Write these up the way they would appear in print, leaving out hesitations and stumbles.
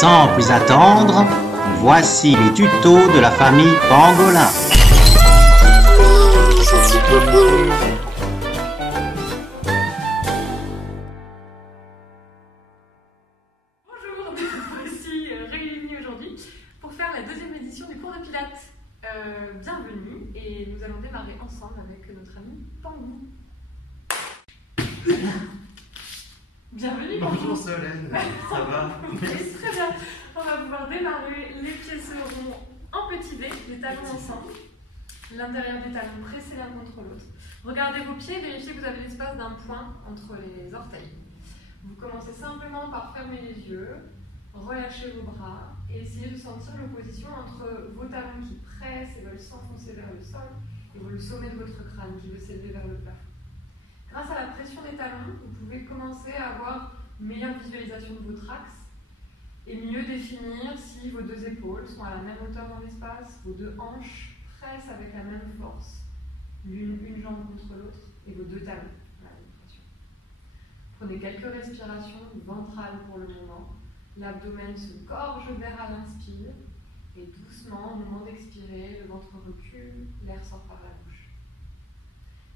Sans plus attendre, voici les tutos de la famille Pangolin. Bonjour, nous voici réunis aujourd'hui pour faire la deuxième édition du cours de Pilates. Bienvenue et nous allons démarrer ensemble avec notre ami Pangou. Bienvenue. Bonjour Solène, ça va? Très bien. On va pouvoir démarrer. Les pieds seront en petit V, les talons ensemble. L'intérieur des talons pressés l'un contre l'autre. Regardez vos pieds, vérifiez que vous avez l'espace d'un point entre les orteils. Vous commencez simplement par fermer les yeux, relâcher vos bras et essayez de sentir l'opposition entre vos talons qui pressent et veulent s'enfoncer vers le sol et le sommet de votre crâne qui veut s'élever vers le plafond. Grâce à la pression des talons, vous pouvez commencer à avoir une meilleure visualisation de votre axe et mieux définir si vos deux épaules sont à la même hauteur dans l'espace, vos deux hanches pressent avec la même force, une jambe contre l'autre et vos deux talons à la même pression. Prenez quelques respirations ventrales pour le moment. L'abdomen se gorge vers à l'inspire et doucement, au moment d'expirer, le ventre recule, l'air sort par la bouche.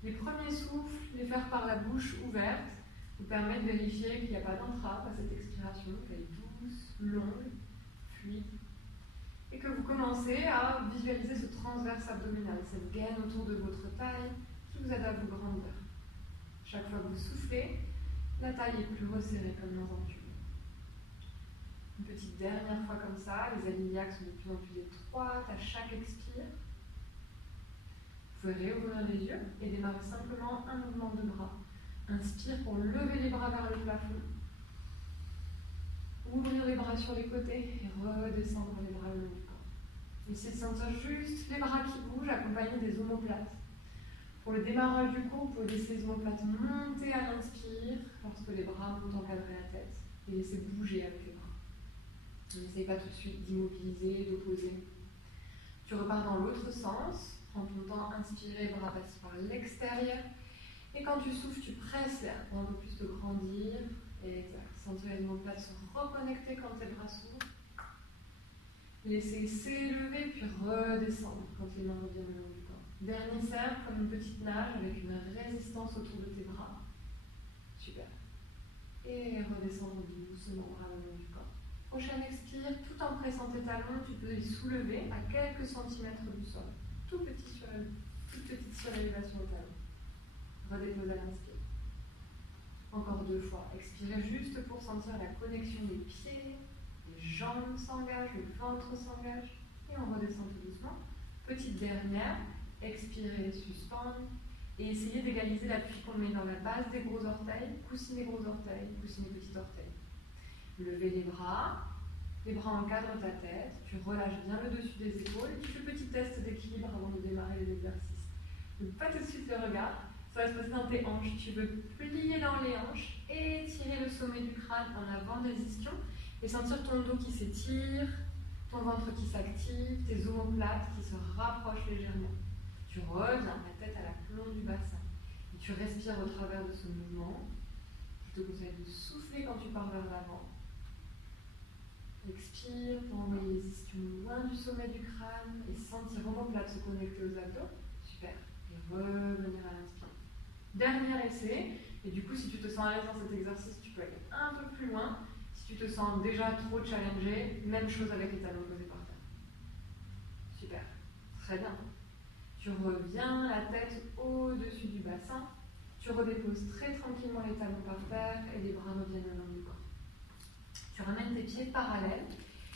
Les premiers souffles, les faire par la bouche ouverte, vous permettent de vérifier qu'il n'y a pas d'entrave à cette expiration, qu'elle est douce, longue, fluide, et que vous commencez à visualiser ce transverse abdominal, cette gaine autour de votre taille qui vous aide à vous grandir. Chaque fois que vous soufflez, la taille est plus resserrée comme dans un tube. Une petite dernière fois comme ça, les alignés sont de plus en plus étroites à chaque expire. Vous pouvez réouvrir les yeux et démarrer simplement un mouvement de bras. Inspire pour lever les bras vers le plafond. Ouvrir les bras sur les côtés et redescendre les bras le long du corps. Essayez de sentir juste les bras qui bougent accompagnés des omoplates. Pour le démarrage du cours, vous pouvez laisser les omoplates monter à l'inspire lorsque les bras vont encadrer la tête et laisser bouger avec les bras. N'essaye pas tout de suite d'immobiliser, d'opposer. Tu repars dans l'autre sens. Prends ton temps, inspirer, bras passent par l'extérieur. Et quand tu souffles, tu presses l'air pour un peu plus de grandir. Exact. Sentir les omoplates se reconnecter quand tes bras s'ouvrent. Laissez s'élever puis redescendre quand les mains reviennent le long du corps. Dernier cercle, comme une petite nage avec une résistance autour de tes bras. Super. Et redescendre doucement bras le long du corps. Prochaine expire, tout en pressant tes talons, tu peux les soulever à quelques centimètres du sol. Toute petite surélévation au talon. Redépose à l'inspire. Encore deux fois. Expirez juste pour sentir la connexion des pieds, les jambes s'engagent, le ventre s'engage. Et on redescend tout doucement. Petite dernière. Expirez, suspendre. Et essayez d'égaliser l'appui qu'on met dans la base des gros orteils. Coussinez gros orteils, coussinez petit orteil. Levez les bras encadrent ta tête, tu relâches bien le dessus des épaules, tu fais petit test d'équilibre avant de démarrer les exercices. Donc pas tout de suite le regard, ça va se passer dans tes hanches, tu veux plier dans les hanches, étirer le sommet du crâne en avant des ischions et sentir ton dos qui s'étire, ton ventre qui s'active, tes omoplates qui se rapprochent légèrement. Tu reviens la tête à la plombe du bassin et tu respires au travers de ce mouvement. Je te conseille de souffler quand tu pars vers l'avant. Expire pour envoyer les ischions loin du sommet du crâne et sentir omoplate se connecter aux abdos. Super. Et revenir à l'inspire. Dernier essai. Et du coup, si tu te sens à l'aise dans cet exercice, tu peux aller un peu plus loin. Si tu te sens déjà trop challengé, même chose avec les talons posés par terre. Super. Très bien. Tu reviens la tête au-dessus du bassin. Tu redéposes très tranquillement les talons par terre et les bras reviennent le long du corps. Tu ramènes tes pieds parallèles.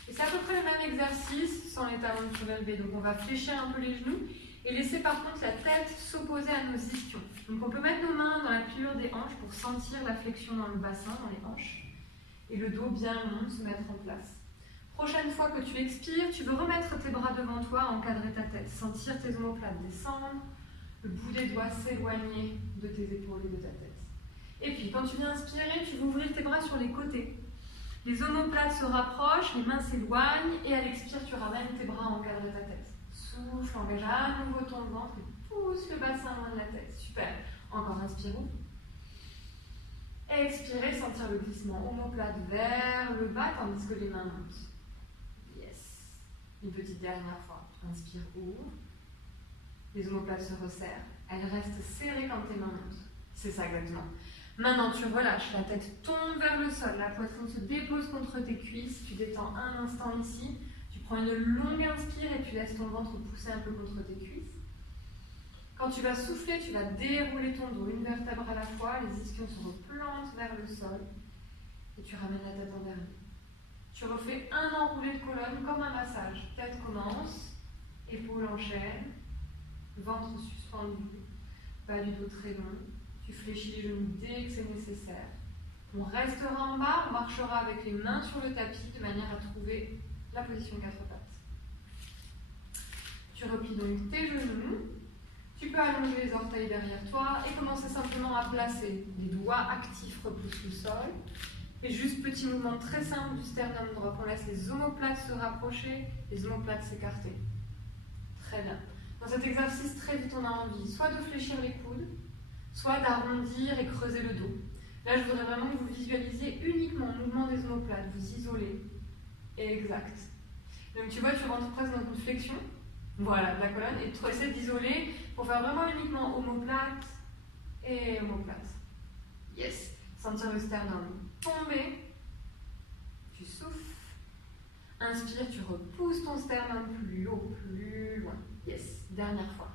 Et c'est à peu près le même exercice sans les talons surélevés. Donc on va fléchir un peu les genoux et laisser par contre la tête s'opposer à nos ischions. Donc on peut mettre nos mains dans la pliure des hanches pour sentir la flexion dans le bassin, dans les hanches. Et le dos bien long se mettre en place. Prochaine fois que tu expires, tu veux remettre tes bras devant toi, encadrer ta tête. Sentir tes omoplates descendre, le bout des doigts s'éloigner de tes épaules et de ta tête. Et puis quand tu viens inspirer, tu veux ouvrir tes bras sur les côtés. Les omoplates se rapprochent, les mains s'éloignent et à l'expire, tu ramènes tes bras encadrer ta tête. Souffle, engage à nouveau ton ventre et pousse le bassin loin de la tête. Super. Encore inspire. Expirez, sentir le glissement omoplate vers le bas tandis que les mains montent. Yes. Une petite dernière fois. Inspire, ouvre. Les omoplates se resserrent. Elles restent serrées quand tes mains montent. C'est ça exactement. Maintenant, tu relâches. La tête tombe vers le sol. La poitrine se dépose contre tes cuisses. Tu détends un instant ici. Tu prends une longue inspire et tu laisses ton ventre pousser un peu contre tes cuisses. Quand tu vas souffler, tu vas dérouler ton dos, une vertèbre à la fois, les ischions se replantent vers le sol et tu ramènes la tête en dernier. Tu refais un enroulé de colonne comme un massage. Tête commence, épaules enchaînent, ventre suspendu, bas du dos très long. Tu fléchis les genoux dès que c'est nécessaire. On restera en bas, on marchera avec les mains sur le tapis de manière à trouver la position 4 pattes. Tu replies donc tes genoux. Tu peux allonger les orteils derrière toi et commencer simplement à placer. Les doigts actifs repoussent le sol. Et juste petit mouvement très simple du sternum drop. On laisse les omoplates se rapprocher, les omoplates s'écarter. Très bien. Dans cet exercice, très vite, on a envie soit de fléchir les coudes, soit d'arrondir et creuser le dos. Là, je voudrais vraiment que vous visualisiez uniquement le mouvement des omoplates, vous isolez. Exact. Donc tu vois, tu rentres presque dans une flexion. Voilà, de la colonne, et tu essaies d'isoler pour faire vraiment uniquement omoplate et omoplate. Yes. Sentir le sternum tomber. Tu souffles. Inspire, tu repousses ton sternum plus haut, plus loin. Yes. Dernière fois.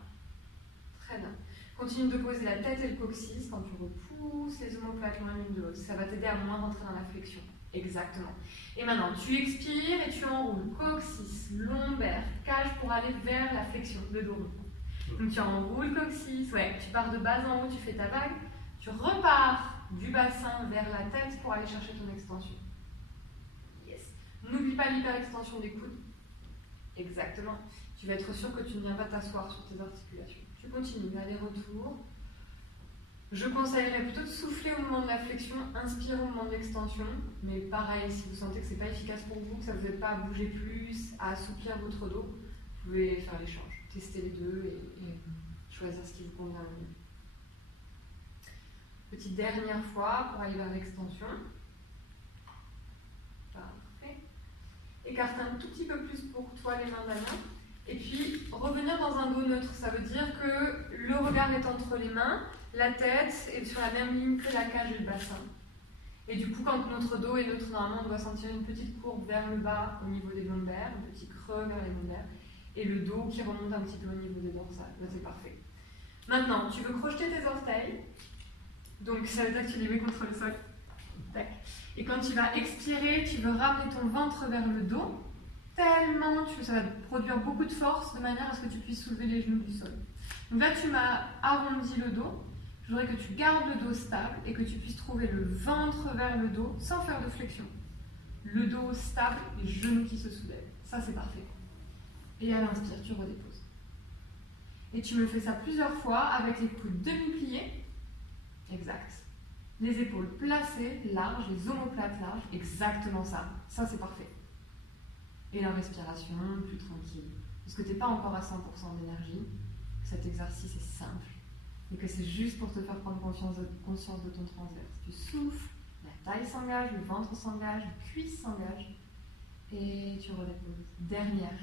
Très bien. Continue de poser la tête et le coccyx quand tu repousses les omoplates l'un l'une de l'autre. Ça va t'aider à moins rentrer dans la flexion. Exactement. Et maintenant, tu expires et tu enroules coccyx, lombaire, cage pour aller vers la flexion, le dos rond. Donc tu enroules coccyx, ouais, tu pars de bas en haut, tu fais ta vague, tu repars du bassin vers la tête pour aller chercher ton extension. Yes. N'oublie pas l'hyperextension des coudes. Exactement. Tu vas être sûr que tu ne viens pas t'asseoir sur tes articulations. Tu continues, aller-retour. Je conseillerais plutôt de souffler au moment de la flexion, inspire au moment de l'extension, mais pareil, si vous sentez que ce n'est pas efficace pour vous, que ça ne vous aide pas à bouger plus, à assouplir votre dos, vous pouvez faire l'échange, tester les deux et choisir ce qui vous convient le mieux. Petite dernière fois pour aller vers l'extension. Parfait. Écarte un tout petit peu plus pour toi les mains d'Anna. Et puis revenir dans un dos neutre, ça veut dire que le regard est entre les mains, la tête est sur la même ligne que la cage et le bassin. Et du coup, quand notre dos est neutre, normalement, on doit sentir une petite courbe vers le bas au niveau des lombaires, un petit creux vers les lombaires, et le dos qui remonte un petit peu au niveau des dorsales. Là, c'est parfait. Maintenant, tu veux crocheter tes orteils. Donc, ça veut dire que tu les mets contre le sol. Tac. Et quand tu vas expirer, tu veux ramener ton ventre vers le dos, tellement ça va produire beaucoup de force de manière à ce que tu puisses soulever les genoux du sol. Donc là, tu m'as arrondi le dos. Je voudrais que tu gardes le dos stable et que tu puisses trouver le ventre vers le dos sans faire de flexion. Le dos stable, les genoux qui se soulèvent. Ça, c'est parfait. Et à l'inspire, tu redéposes. Et tu me fais ça plusieurs fois avec les coudes demi-pliés. Exact. Les épaules placées, larges, les omoplates larges. Exactement ça. Ça, c'est parfait. Et la respiration, plus tranquille. Parce que tu n'es pas encore à 100% d'énergie. Cet exercice est simple. Et que c'est juste pour te faire prendre conscience de ton transverse. Tu souffles, la taille s'engage, le ventre s'engage, la cuisse s'engage. Et tu redéposes. Dernière.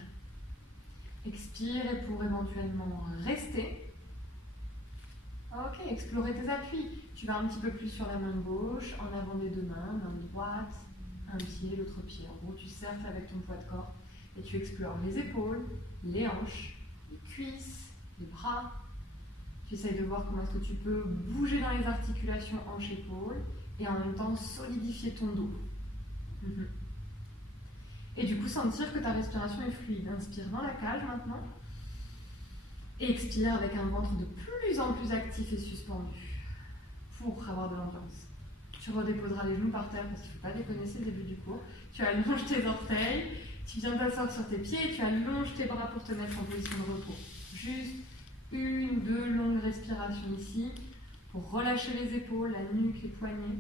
Expire et pour éventuellement rester. Ok, explorer tes appuis. Tu vas un petit peu plus sur la main gauche, en avant des deux mains, main droite, un pied, l'autre pied. En gros, tu cercles avec ton poids de corps et tu explores les épaules, les hanches, les cuisses, les bras. Tu essayes de voir comment est-ce que tu peux bouger dans les articulations hanches-épaules et en même temps solidifier ton dos. Et du coup, sentir que ta respiration est fluide. Inspire dans la cage maintenant. Et expire avec un ventre de plus en plus actif et suspendu pour avoir de l'ambiance. Tu redéposeras les genoux par terre parce qu'il ne faut pas déconner, c'est le début du cours. Tu allonges tes orteils, tu viens t'asseoir sur tes pieds et tu allonges tes bras pour te mettre en position de repos. Juste une, deux longues respirations ici pour relâcher les épaules, la nuque, les poignets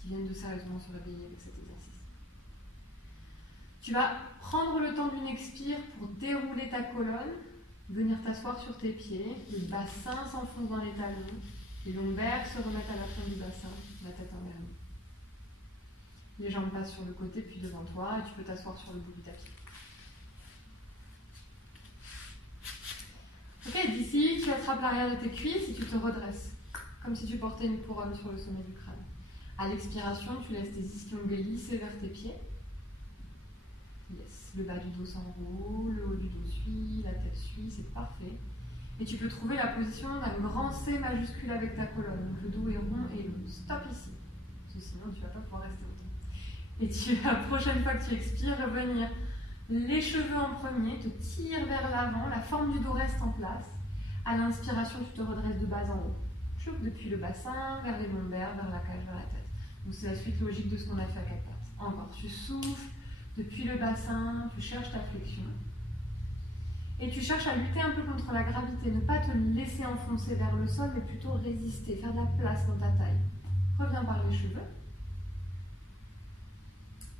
qui viennent de sérieusement se réveiller avec cet exercice. Tu vas prendre le temps d'une expire pour dérouler ta colonne, venir t'asseoir sur tes pieds, le bassin s'enfonce dans les talons, Les lombaires se remettent à la fin du bassin, la tête en l'air. Les jambes passent sur le côté puis devant toi et tu peux t'asseoir sur le bout du tapis. Ok, d'ici, tu attrapes l'arrière de tes cuisses et tu te redresses, comme si tu portais une couronne sur le sommet du crâne. À l'expiration, tu laisses tes ischions glisser vers tes pieds. Yes. Le bas du dos s'enroule, le haut du dos suit, la tête suit, c'est parfait. Et tu peux trouver la position d'un grand C majuscule avec ta colonne. Donc le dos est rond et long. Stop ici, parce que sinon tu ne vas pas pouvoir rester autant. Et la prochaine fois que tu expires, revenir les cheveux en premier, te tire vers l'avant, la forme du dos reste en place. À l'inspiration, tu te redresses de bas en haut. Choupe depuis le bassin, vers les lombaires, vers la cage, vers la tête. Donc c'est la suite logique de ce qu'on a fait à 4 pattes. Encore, tu souffles depuis le bassin, tu cherches ta flexion. Et tu cherches à lutter un peu contre la gravité, ne pas te laisser enfoncer vers le sol, mais plutôt résister, faire de la place dans ta taille. Reviens par les cheveux.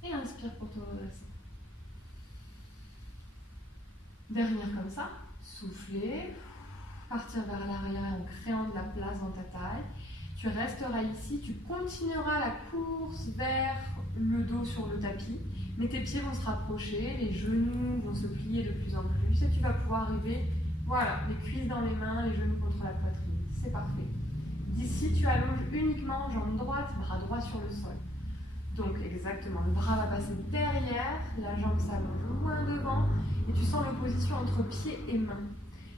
Et inspire pour te redresser. Dernière comme ça, souffler, partir vers l'arrière en créant de la place dans ta taille. Tu resteras ici, tu continueras la course vers le dos sur le tapis, mais tes pieds vont se rapprocher, les genoux vont se plier de plus en plus et tu vas pouvoir arriver, voilà, les cuisses dans les mains, les genoux contre la poitrine. C'est parfait. D'ici, tu allonges uniquement jambe droite, bras droit sur le sol. Donc exactement, le bras va passer derrière, la jambe s'allonge loin devant et tu sens l'opposition entre pied et main.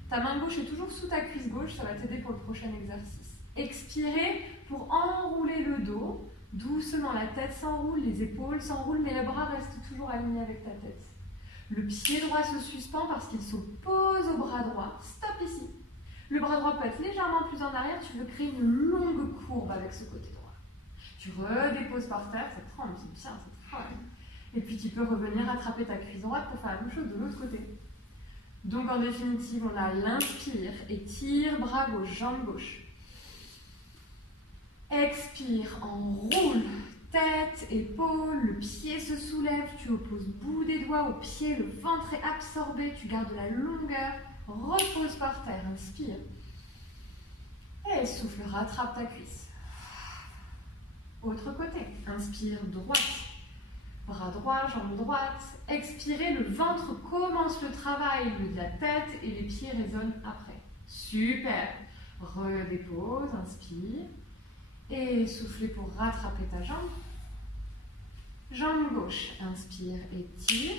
Ta main gauche est toujours sous ta cuisse gauche, ça va t'aider pour le prochain exercice. Expirez pour enrouler le dos, doucement la tête s'enroule, les épaules s'enroulent, mais le bras reste toujours aligné avec ta tête. Le pied droit se suspend parce qu'il s'oppose au bras droit. Stop ici. Le bras droit peut être légèrement plus en arrière, tu veux créer une longue courbe avec ce côté droit. Tu redéposes par terre, ça tremble, c'est bien, ça tremble. Et puis tu peux revenir attraper ta cuisse droite pour faire la même chose de l'autre côté. Donc en définitive, on a l'inspire, étire, bras gauche, jambe gauche. Expire, enroule, tête, épaule, le pied se soulève, tu opposes bout des doigts au pied, le ventre est absorbé, tu gardes la longueur, repose par terre, inspire. Et souffle, rattrape ta cuisse. Autre côté, inspire, droite, bras droit, jambe droite, expirez, le ventre commence le travail, la tête et les pieds résonnent après. Super, redépose, inspire. Et soufflez pour rattraper ta jambe. Jambe gauche, inspire et tire.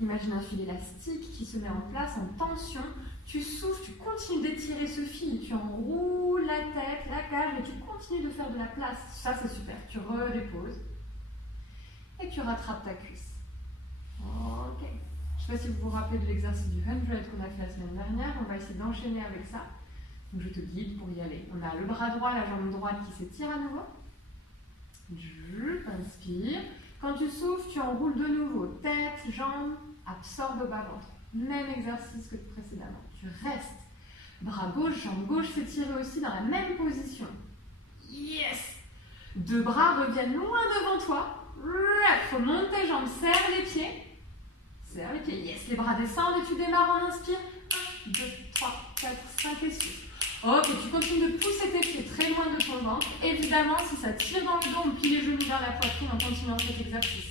Imagine un fil élastique qui se met en place en tension. Tu souffles, tu continues d'étirer ce fil. Tu enroules la tête, la cage, mais tu continues de faire de la place. Ça, c'est super. Tu redéposes. Et tu rattrapes ta cuisse. Ok. Je ne sais pas si vous vous rappelez de l'exercice du 100 qu'on a fait la semaine dernière. On va essayer d'enchaîner avec ça. Donc je te guide pour y aller. On a le bras droit, la jambe droite qui s'étire à nouveau. Inspire. Quand tu souffles, tu enroules de nouveau. Tête, jambes, absorbe le bas-ventre. Même exercice que précédemment. Tu restes. Bras gauche, jambe gauche s'étirer aussi dans la même position. Yes! Deux bras reviennent loin devant toi. Remonte tes jambes, serre les pieds. Serre les pieds. Yes! Les bras descendent et tu démarres en inspire. 1, 2, 3, 4, 5 et 6. Ok, tu continues de pousser tes pieds très loin de ton ventre. Évidemment, si ça tire dans le dos, on plie les genoux vers la poitrine en continuant cet exercice.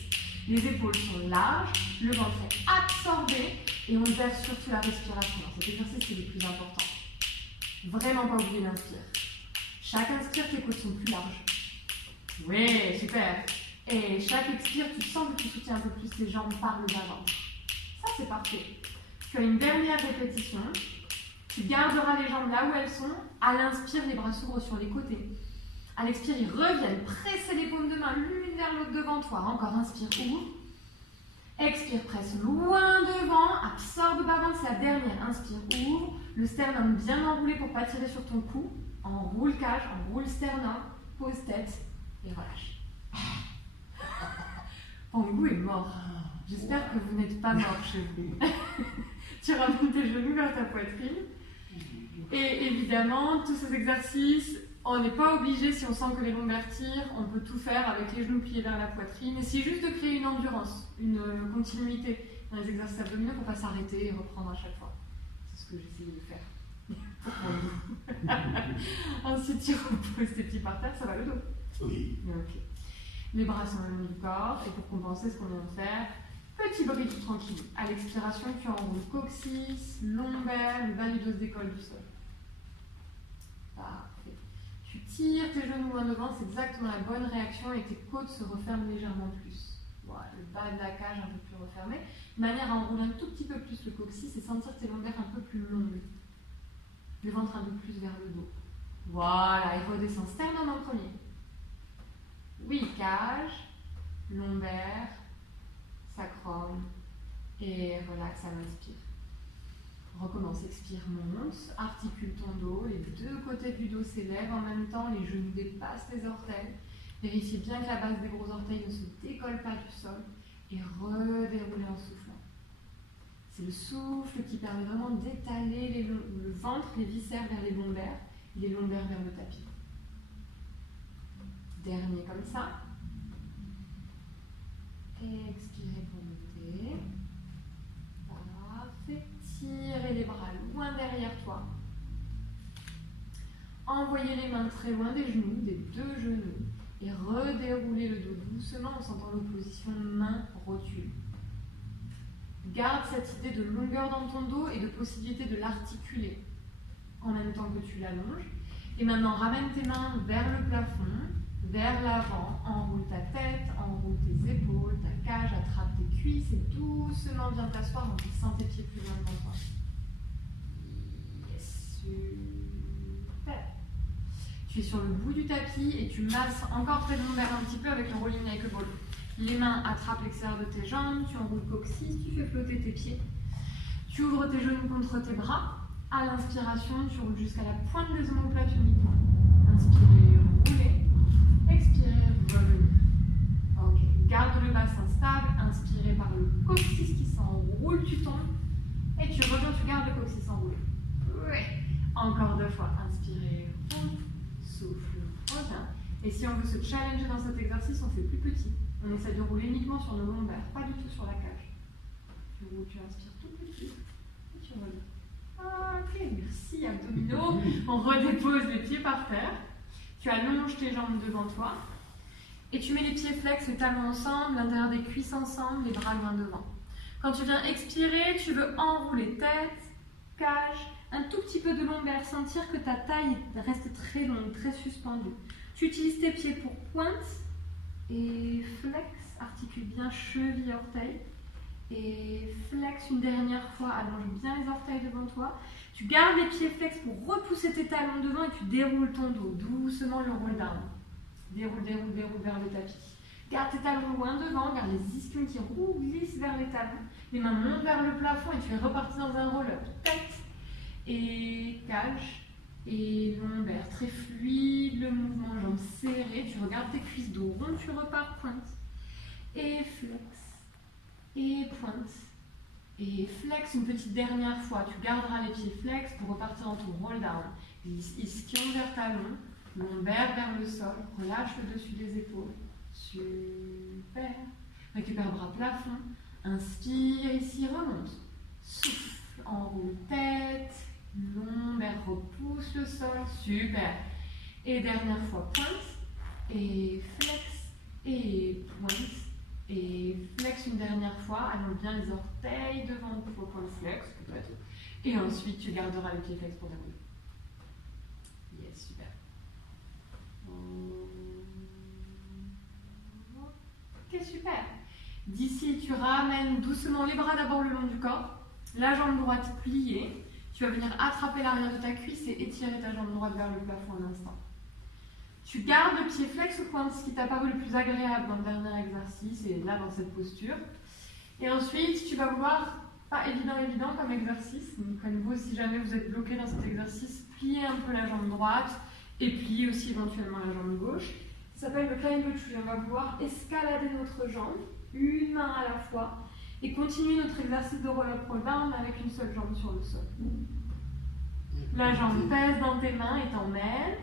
Les épaules sont larges, le ventre est absorbé et on verse surtout la respiration. Cet exercice, c'est le plus important. Vraiment pas oublier l'inspire. Chaque inspire, tes côtes sont plus larges. Oui, super. Et chaque expire, tu sens que tu soutiens un peu plus les jambes par le bas-ventre. Ça, c'est parfait. Tu as une dernière répétition. Tu garderas les jambes là où elles sont. À l'inspire, les bras s'ouvrent sur les côtés. À l'expire, ils reviennent presser les paumes de main l'une vers l'autre devant toi. Encore, inspire, ouvre. Expire, presse loin devant. Absorbe bas-ventre, c'est la dernière. Inspire, ouvre. Le sternum bien enroulé pour ne pas tirer sur ton cou. Enroule cage, enroule sternum. Pose tête et relâche. Pangou est mort. J'espère que vous n'êtes pas mort chez vous. Tu ramènes tes genoux vers ta poitrine. Et évidemment, tous ces exercices, on n'est pas obligé, si on sent que les lombaires tirent, on peut tout faire avec les genoux pliés vers la poitrine. Et c'est juste de créer une endurance, une continuité dans les exercices abdominaux pour ne pas s'arrêter et reprendre à chaque fois. C'est ce que j'essaye de faire Ensuite, tu reposes tes pieds par terre, ça va le dos. Oui. Ok. Les bras sont le long du corps, et pour compenser ce qu'on vient de faire, petit bridge tranquille. À l'expiration, tu enroules coccyx, lombaire, le bas du dos se décolle du sol. Parfait. Tu tires tes genoux loin devant, c'est exactement la bonne réaction, et tes côtes se referment légèrement plus. Voilà, le bas de la cage un peu plus refermé, de manière à enrouler un tout petit peu plus le coccyx et sentir tes lombaires un peu plus longues. Le ventre un peu plus vers le dos. Voilà, et redescends sternum en premier. Oui, cage, lombaire, sacrum, et relax à l'inspire. Recommence, expire, monte, articule ton dos, les deux côtés du dos s'élèvent en même temps, les genoux dépassent les orteils. Vérifiez bien que la base des gros orteils ne se décolle pas du sol et redéroulez en soufflant. C'est le souffle qui permet vraiment d'étaler le ventre, les viscères vers les lombaires et les lombaires vers le tapis. Dernier comme ça. Expirez pour monter. Parfait. Tirez les bras loin derrière toi. Envoyez les mains très loin des genoux, des deux genoux. Et redéroulez le dos doucement en sentant l'opposition main-rotule. Garde cette idée de longueur dans ton dos et de possibilité de l'articuler en même temps que tu l'allonges. Et maintenant, ramène tes mains vers le plafond, vers l'avant, enroule ta tête, enroule tes épaules, ta cage, attrape tes cuisses et doucement viens t'asseoir en glissant tes pieds plus loin devant toi. Yes, super. Tu es sur le bout du tapis et tu masses encore tes lombaires un petit peu avec le rolling like ball. Les mains attrapent l'extérieur de tes jambes, tu enroules coccyx, tu fais flotter tes pieds. Tu ouvres tes genoux contre tes bras. À l'inspiration, tu roules jusqu'à la pointe des omoplates uniquement. Inspirez, roulez. Expirez, revenez. Ok, garde le bassin stable. Inspirez par le coccyx qui s'enroule, tu tombes. Et tu reviens, tu gardes le coccyx enroulé. Ouais. Encore deux fois. Inspirez, roule. Souffle, reviens. Et si on veut se challenger dans cet exercice, on fait plus petit. On essaie de rouler uniquement sur le lombaire, pas du tout sur la cage. Tu roules, tu inspires tout petit et tu reviens. Ok, merci, abdominaux. On redépose les pieds par terre. Tu allonges tes jambes devant toi. Et tu mets les pieds flex, les talons ensemble, l'intérieur des cuisses ensemble, les bras loin devant. Quand tu viens expirer, tu veux enrouler tête, cage, un tout petit peu de lombaire, sentir que ta taille reste très longue, très suspendue. Tu utilises tes pieds pour pointe et flex, articule bien cheville, orteil. Et flex une dernière fois, allonge bien les orteils devant toi. Tu gardes les pieds flex pour repousser tes talons devant et tu déroules ton dos, doucement le roll down. Déroule, déroule, déroule vers le tapis. Garde tes talons loin devant, garde les ischions qui roulent, glissent vers les talons. Les mains montent vers le plafond et tu es reparti dans un roll-up. Tête et cage et lombaire. Très fluide le mouvement, jambes serrées. Tu regardes tes cuisses dos rond, tu repars pointe. Et flex. Et pointe. Et flex une petite dernière fois. Tu garderas les pieds flex pour repartir dans ton roll down. Glisse ischion vers talon, lombaire vers le sol. Relâche le dessus des épaules. Super. Récupère bras plafond. Inspire ici, remonte. Souffle, enroule tête, lombaire, repousse le sol. Super. Et dernière fois, pointe. Et flex. Et pointe. Et flex une dernière fois, allonge bien les orteils devant vos points de flex, peut-être. Et ensuite, tu garderas les pieds flex pour dérouler. Yes, super. Ok, super. D'ici, tu ramènes doucement les bras d'abord le long du corps, la jambe droite pliée. Tu vas venir attraper l'arrière de ta cuisse et étirer ta jambe droite vers le plafond un instant. Tu gardes le pied flex au point de ce qui t'a paru le plus agréable dans le dernier exercice et là dans cette posture. Et ensuite, tu vas vouloir, pas évident comme exercice, donc à nouveau si jamais vous êtes bloqué dans cet exercice, plier un peu la jambe droite et plier aussi éventuellement la jambe gauche. Ça s'appelle le climb tree. On va vouloir escalader notre jambe, une main à la fois, et continuer notre exercice de roll-up roll-down avec une seule jambe sur le sol. La jambe pèse dans tes mains et t'emmène.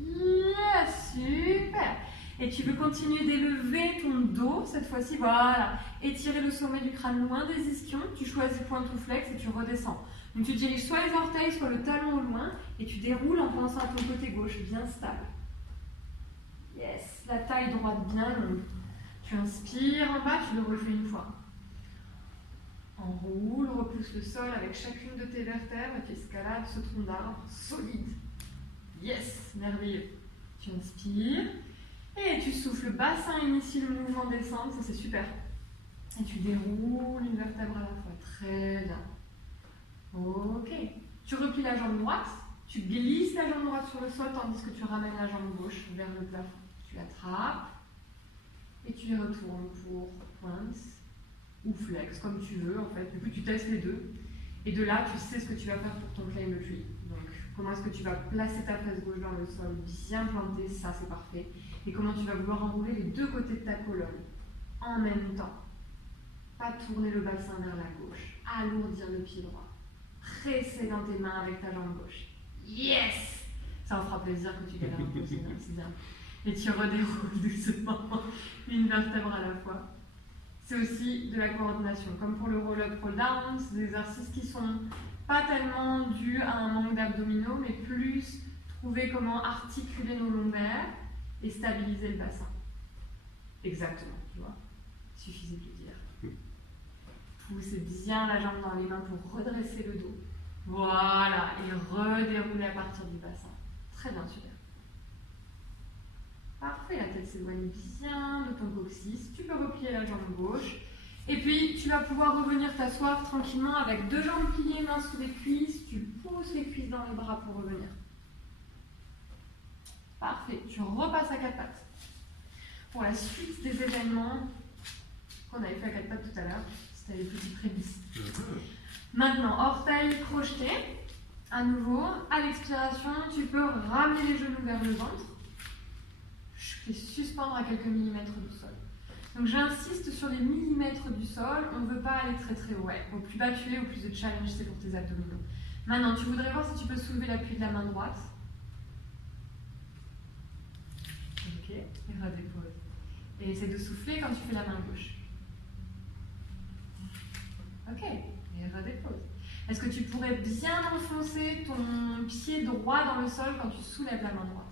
Yes, super. Et tu veux continuer d'élever ton dos cette fois-ci, voilà. Étirer le sommet du crâne loin des ischions. Tu choisis pointe ou flex et tu redescends. Donc tu diriges soit les orteils, soit le talon au loin, et tu déroules en pensant à ton côté gauche, bien stable. Yes, la taille droite bien longue. Tu inspires en bas, tu le refais une fois. Enroule, repousse le sol avec chacune de tes vertèbres et tu escalades ce tronc d'arbre solide. Yes, merveilleux. Tu inspires et tu souffles, bassin initie le mouvement descente, ça c'est super. Et tu déroules une vertèbre à la fois, très bien. Ok. Tu replies la jambe droite, tu glisses la jambe droite sur le sol tandis que tu ramènes la jambe gauche vers le plafond. Tu l'attrapes et tu y retournes pour pointe ou flex, comme tu veux en fait. Du coup, tu testes les deux. Et de là, tu sais ce que tu vas faire pour ton climb tree. Donc, comment est-ce que tu vas placer ta fesse gauche dans le sol, bien plantée, ça c'est parfait. Et comment tu vas vouloir enrouler les deux côtés de ta colonne en même temps. Pas tourner le bassin vers la gauche, alourdir le pied droit. Presser dans tes mains avec ta jambe gauche. Yes! Ça en fera plaisir que tu galères un peu, c'est bien. Et tu redéroules doucement une vertèbre à la fois. C'est aussi de la coordination. Comme pour le roll-up, roll-down, c'est des exercices qui sont pas tellement dus à un manque d'abdominaux, mais plus trouver comment articuler nos lombaires et stabiliser le bassin. Exactement, tu vois. Il suffisait de le dire. Poussez bien la jambe dans les mains pour redresser le dos. Voilà, et redérouler à partir du bassin. Très bien, super. Parfait, la tête s'éloigne bien de ton coccyx. Tu peux replier la jambe gauche. Et puis, tu vas pouvoir revenir t'asseoir tranquillement avec deux jambes pliées, mains sous les cuisses. Tu pousses les cuisses dans les bras pour revenir. Parfait, tu repasses à quatre pattes. Pour la suite des événements qu'on avait fait à quatre pattes tout à l'heure, c'était les petits prémices. Maintenant, orteils crochetés. À nouveau, à l'expiration, tu peux ramener les genoux vers le ventre. Et suspendre à quelques millimètres du sol. Donc j'insiste sur les millimètres du sol, on ne veut pas aller très très haut. Ouais. Au plus bas tu es, au plus de challenge c'est pour tes abdominaux. Maintenant, tu voudrais voir si tu peux soulever l'appui de la main droite. Ok, et redépose. Et essaie de souffler quand tu fais la main gauche. Ok, et redépose. Est-ce que tu pourrais bien enfoncer ton pied droit dans le sol quand tu soulèves la main droite?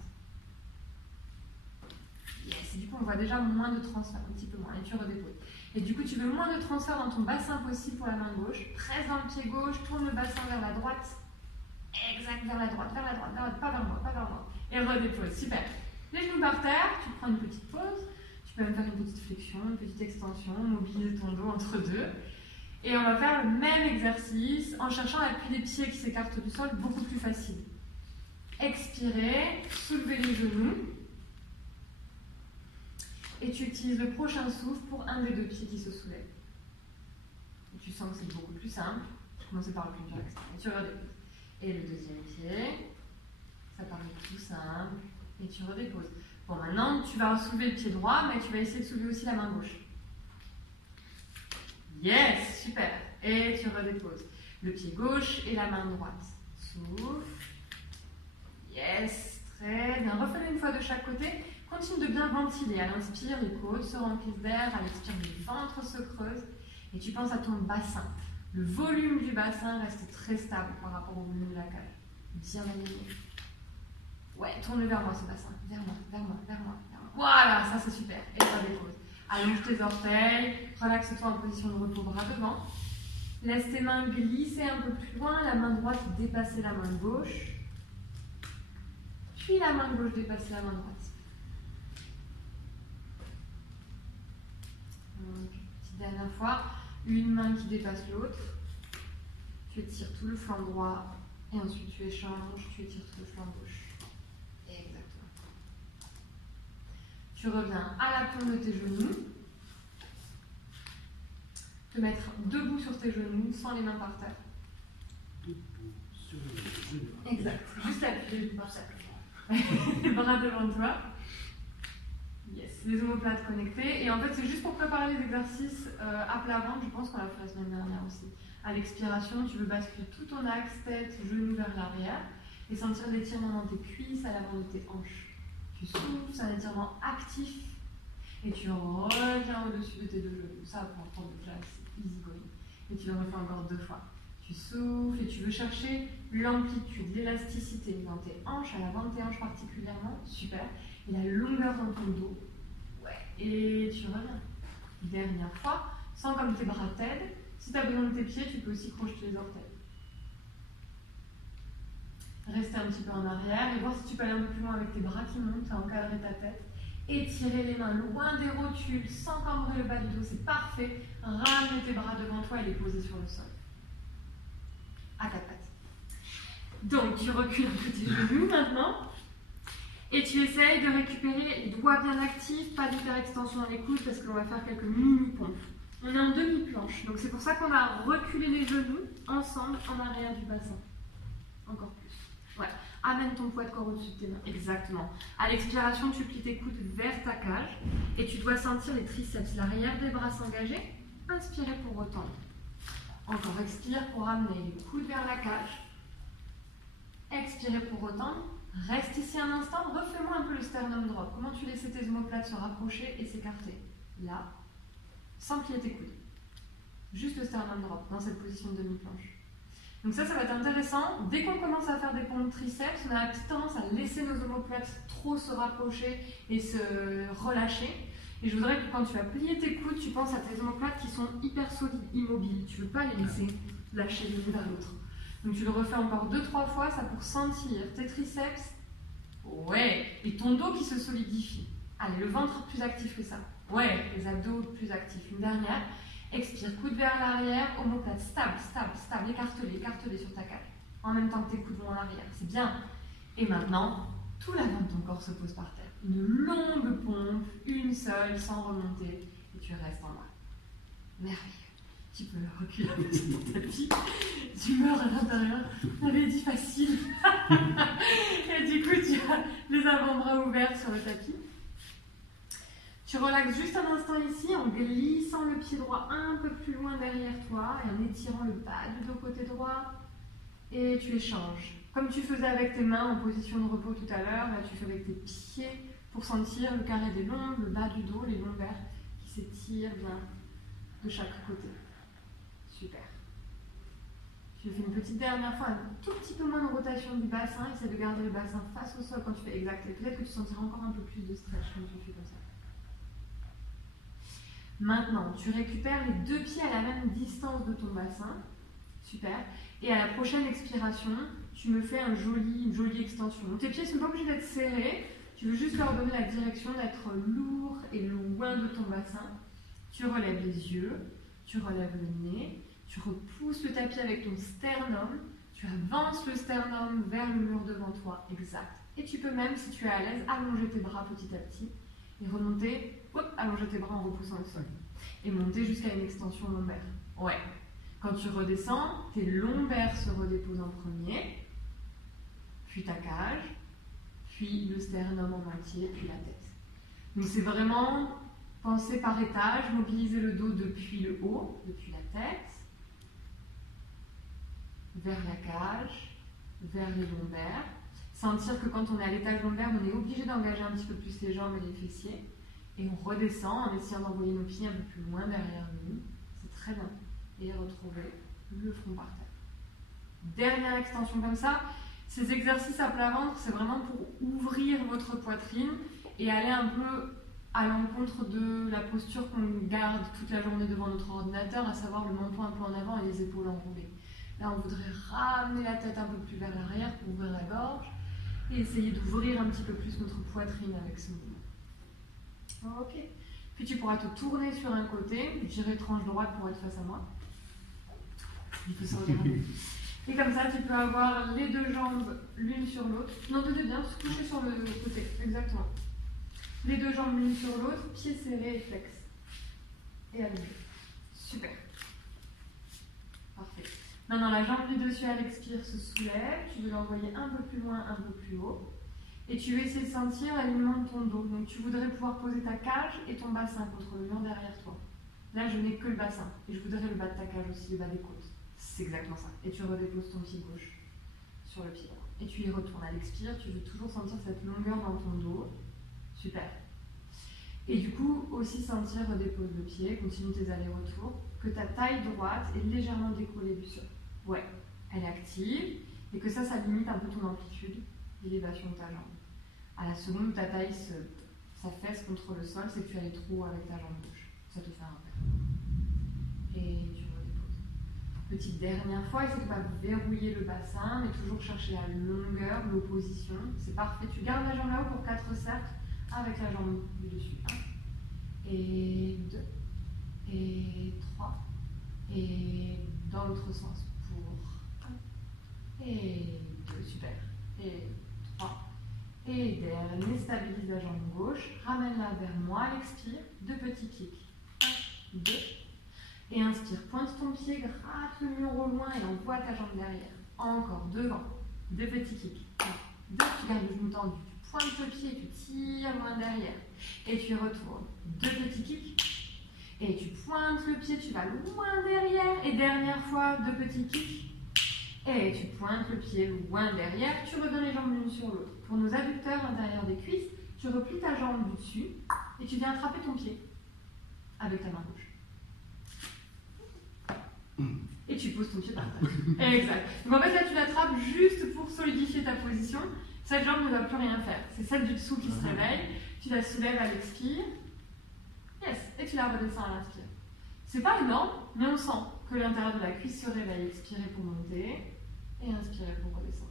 Yes, du coup on voit déjà moins de transfert, un petit peu moins, et tu redéposes. Et du coup tu veux moins de transfert dans ton bassin possible pour la main gauche. Presse dans le pied gauche, tourne le bassin vers la droite. Exact, vers la droite, pas vers moi, pas vers moi. Et redépose, super. Les genoux par terre, tu prends une petite pause. Tu peux même faire une petite flexion, une petite extension, mobiliser ton dos entre deux. Et on va faire le même exercice en cherchant l'appui des pieds qui s'écartent du sol, beaucoup plus facile. Expirez, soulevez les genoux. Et tu utilises le prochain souffle pour un des deux pieds qui se soulève. Et tu sens que c'est beaucoup plus simple. Je commence par le plus dur extrême. Et tu redéposes. Et le deuxième pied, ça paraît tout simple. Et tu redéposes. Bon, maintenant, tu vas soulever le pied droit, mais tu vas essayer de soulever aussi la main gauche. Yes, super. Et tu redéposes. Le pied gauche et la main droite. Souffle. Yes, très bien. Refais-le une fois de chaque côté. Continue de bien ventiler. À l'inspire, les côtes se remplissent d'air. À l'expire, le ventre se creuse. Et tu penses à ton bassin. Le volume du bassin reste très stable par rapport au volume de la cage. Bien aligné. Ouais, tourne vers moi ce bassin. Vers moi, vers moi, vers moi, vers moi. Voilà, ça c'est super. Et redépose. Allonge tes orteils. Relaxe-toi en position de repos, bras devant. Laisse tes mains glisser un peu plus loin. La main droite dépasser la main gauche. Puis la main gauche dépasser la main droite. Donc, petite dernière fois, une main qui dépasse l'autre, tu étires tout le flanc droit et ensuite tu échanges, tu étires tout le flanc gauche. Exactement. Tu reviens à la paume de tes genoux, te mettre debout sur tes genoux sans les mains par terre. Debout sur les genoux. Exact, juste appuyer par terre. Les bras devant toi. Yes, les omoplates connectées. Et en fait, c'est juste pour préparer les exercices à plat ventre. Je pense qu'on l'a fait la semaine dernière aussi. À l'expiration, tu veux basculer tout ton axe, tête, genoux vers l'arrière et sentir l'étirement dans tes cuisses à l'avant de tes hanches. Tu souffles, c'est un étirement actif et tu reviens au-dessus de tes deux genoux. Ça, pour prendre de place, easy going. Et tu le refais encore 2 fois. Tu souffles et tu veux chercher l'amplitude, l'élasticité dans tes hanches, à l'avant de tes hanches particulièrement, super. Et la longueur dans ton dos. Ouais. Et tu reviens. Dernière fois, sens comme tes bras t'aident. Si tu as besoin de tes pieds, tu peux aussi crocheter les orteils. Rester un petit peu en arrière et voir si tu peux aller un peu plus loin avec tes bras qui montent, à encadrer ta tête. Étirer les mains loin des rotules sans cambrer le bas du dos, c'est parfait. Ramène tes bras devant toi et les poser sur le sol. À quatre pattes. Donc tu recules un peu tes genoux maintenant. Et tu essayes de récupérer les doigts bien actifs, pas d'hyperextension dans les coudes parce que l'on va faire quelques mini-pompes. On est en demi-planche, donc c'est pour ça qu'on a reculé les genoux ensemble en arrière du bassin. Encore plus. Ouais. Amène ton poids de corps au-dessus de tes mains. Exactement. À l'expiration, tu plies tes coudes vers ta cage et tu dois sentir les triceps, l'arrière des bras s'engager. Inspirez pour retendre. Encore, expire pour amener les coudes vers la cage. Expirez pour retendre. Reste ici un instant. Refais-moi un peu le sternum drop. Comment tu laissais tes omoplates se rapprocher et s'écarter. Là, sans plier tes coudes. Juste le sternum drop dans cette position de demi-planche. Donc ça va être intéressant. Dès qu'on commence à faire des pompes triceps, on a la petite tendance à laisser nos omoplates trop se rapprocher et se relâcher. Et je voudrais que quand tu vas plier tes coudes, tu penses à tes omoplates qui sont hyper solides, immobiles. Tu ne veux pas les laisser lâcher l'une vers l'autre. Donc tu le refais encore 2-3 fois, ça pour sentir tes triceps. Ouais. Et ton dos qui se solidifie. Allez, le ventre plus actif que ça. Ouais, les abdos plus actifs. Une dernière. Expire, coude vers l'arrière, omoplate stable, stable, stable, écartelé sur ta cage. En même temps que tes coudes vont en arrière, c'est bien. Et maintenant, tout l'avant de ton corps se pose par terre. Une longue pompe, une seule, sans remonter, et tu restes en bas. Merveilleux. Tu peux reculer un peu sur ton tapis. Tu meurs à l'intérieur. On avait dit facile. Et du coup, tu as les avant-bras ouverts sur le tapis. Tu relaxes juste un instant ici en glissant le pied droit un peu plus loin derrière toi et en étirant le bas du dos côté droit. Et tu échanges. Comme tu faisais avec tes mains en position de repos tout à l'heure, là tu fais avec tes pieds pour sentir le carré des lombes, le bas du dos, les lombaires qui s'étirent bien de chaque côté. Super. Tu fais une petite dernière fois, un tout petit peu moins de rotation du bassin. Essaie de garder le bassin face au sol quand tu fais exact. Et peut-être que tu sentiras encore un peu plus de stretch quand tu fais comme ça. Maintenant, tu récupères les deux pieds à la même distance de ton bassin. Super. Et à la prochaine expiration, tu me fais une jolie extension. Donc tes pieds ne sont pas obligés d'être serrés. Tu veux juste leur donner la direction d'être lourd et loin de ton bassin. Tu relèves les yeux, tu relèves le nez, tu repousses le tapis avec ton sternum. Tu avances le sternum vers le mur devant toi. Exact. Et tu peux même, si tu es à l'aise, allonger tes bras petit à petit et remonter. Allonger tes bras en repoussant le sol. Et monter jusqu'à une extension lombaire. Ouais. Quand tu redescends, tes lombaires se redéposent en premier, puis ta cage, puis le sternum en moitié, puis la tête. Donc c'est vraiment penser par étage, mobiliser le dos depuis le haut, depuis la tête, vers la cage, vers les lombaires. Sentir que quand on est à l'étage lombaire, on est obligé d'engager un petit peu plus les jambes et les fessiers. Et on redescend en essayant d'envoyer nos pieds un peu plus loin derrière nous. C'est très bien. Et retrouver le front par terre. Dernière extension comme ça. Ces exercices à plat ventre, c'est vraiment pour ouvrir votre poitrine et aller un peu à l'encontre de la posture qu'on garde toute la journée devant notre ordinateur, à savoir le menton un peu en avant et les épaules enroulées. Là, on voudrait ramener la tête un peu plus vers l'arrière pour ouvrir la gorge et essayer d'ouvrir un petit peu plus notre poitrine avec ce mouvement. Ok. Puis tu pourras te tourner sur un côté, girer tranche droite pour être face à moi. Il peut se regarder. Et comme ça, tu peux avoir les deux jambes l'une sur l'autre. Non, tenez bien, se coucher sur le côté. Exactement. Les deux jambes l'une sur l'autre, pieds serrés et flex. Et allongés. Super. Parfait. Maintenant, la jambe du dessus, elle expire, se soulève. Tu veux l'envoyer un peu plus loin, un peu plus haut. Et tu veux essayer de sentir l'alignement de ton dos. Donc tu voudrais pouvoir poser ta cage et ton bassin contre le mur derrière toi. Là, je n'ai que le bassin. Et je voudrais le bas de ta cage aussi, le bas des côtes. C'est exactement ça. Et tu redéposes ton pied gauche sur le pied droit. Et tu y retournes à l'expire. Tu veux toujours sentir cette longueur dans ton dos. Super. Et du coup, aussi sentir, redépose le pied, continue tes allers-retours, que ta taille droite est légèrement décollée du sol. Ouais, elle est active et que ça limite un peu ton amplitude d'élévation de ta jambe. À la seconde où ta taille s'affaisse contre le sol, c'est que tu as les trous avec ta jambe gauche. Ça te fait un repère. Et tu redéposes. Petite dernière fois, essaie de ne pas verrouiller le bassin, mais toujours chercher la longueur, l'opposition. C'est parfait. Tu gardes la jambe là-haut pour 4 cercles avec la jambe du dessus. 1 et 2 et 3 et dans l'autre sens pour 1 et 2. Super. Et 3. Et dernier, stabilise la jambe gauche, ramène-la vers moi, expire, 2 petits kicks. 1, 2, et inspire, pointe ton pied, gratte le mur au loin et envoie ta jambe derrière. Encore, devant, 2 petits kicks. 1, 2, tu gardes les genoux tendus, tu pointes le pied, tu tires loin derrière. Et tu retournes, 2 petits kicks. Et tu pointes le pied, tu vas loin derrière. Et dernière fois, 2 petits kicks. Et tu pointes le pied loin derrière, tu reviens les jambes l'une sur l'autre. Pour nos adducteurs intérieurs des cuisses, tu replies ta jambe du dessus et tu viens attraper ton pied avec ta main gauche. Et tu poses ton pied par terre. Exact. Donc en fait là tu l'attrapes juste pour solidifier ta position. Cette jambe ne va plus rien faire. C'est celle du dessous qui se réveille. Tu la soulèves à l'expire. Yes. Et tu la redescends à l'inspire. C'est pas énorme, mais on sent que l'intérieur de la cuisse se réveille. Expirez pour monter et inspirez pour redescendre.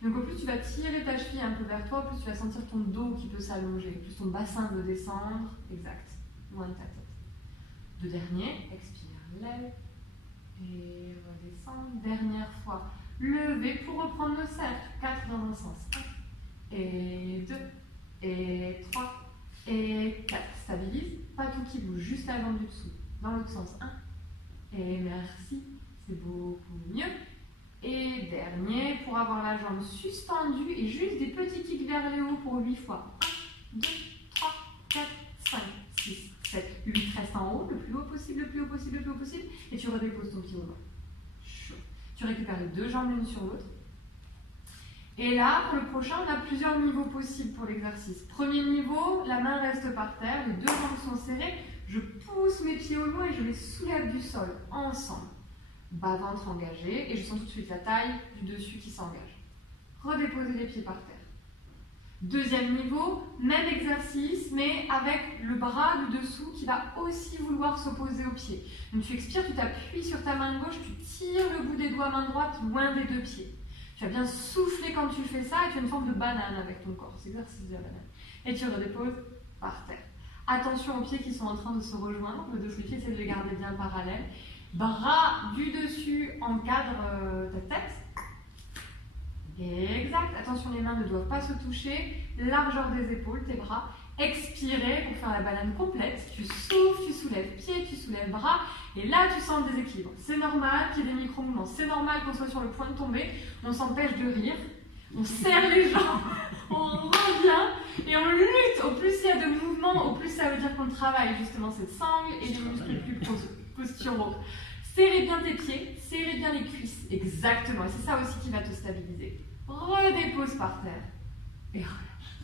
Donc au plus tu vas tirer ta cheville un peu vers toi, au plus tu vas sentir ton dos qui peut s'allonger, plus ton bassin veut descendre. Exact. Loin de ta tête. 2 derniers. Expire, lève et redescend. Dernière fois. Levez pour reprendre le cercle. 4 dans un sens. 1 et 2 et 3 et 4. Stabilise. Pas tout qui bouge, juste la jambe du dessous. Dans l'autre sens. 1 et merci. C'est beaucoup mieux. Et dernier, pour avoir la jambe suspendue et juste des petits kicks vers le haut pour 8 fois. 1, 2, 3, 4, 5, 6, 7, 8. Reste en haut, le plus haut possible, le plus haut possible, le plus haut possible. Et tu redéposes ton pied au loin. Tu récupères les 2 jambes l'une sur l'autre. Et là, pour le prochain, on a plusieurs niveaux possibles pour l'exercice. Premier niveau, la main reste par terre, les 2 jambes sont serrées. Je pousse mes pieds au loin et je les soulève du sol, ensemble. Bas-ventre engagé, et je sens tout de suite la taille du dessus qui s'engage. Redéposer les pieds par terre. Deuxième niveau, même exercice, mais avec le bras du dessous qui va aussi vouloir s'opposer au pied. Donc tu expires, tu t'appuies sur ta main gauche, tu tires le bout des doigts main droite loin des 2 pieds. Tu vas bien souffler quand tu fais ça, et tu as une forme de banane avec ton corps, c'est l'exercice de la banane. Et tu redéposes par terre. Attention aux pieds qui sont en train de se rejoindre, le dos des pieds, c'est de les garder bien parallèles. Bras du dessus encadre ta tête. Exact. Attention, les mains ne doivent pas se toucher. Largeur des épaules, tes bras. Expirez pour faire la banane complète. Tu souffles, tu soulèves pied, tu soulèves bras. Et là, tu sens le déséquilibre. C'est normal qu'il y ait des micro-mouvements. C'est normal qu'on soit sur le point de tomber. On s'empêche de rire. On serre les jambes. On revient et on lutte. Au plus il y a de mouvements, au plus ça veut dire qu'on travaille justement cette sangle et les muscles plus posturaux. Serrez bien tes pieds, serrez bien les cuisses. Exactement. Et c'est ça aussi qui va te stabiliser. Redépose par terre. Et relâche.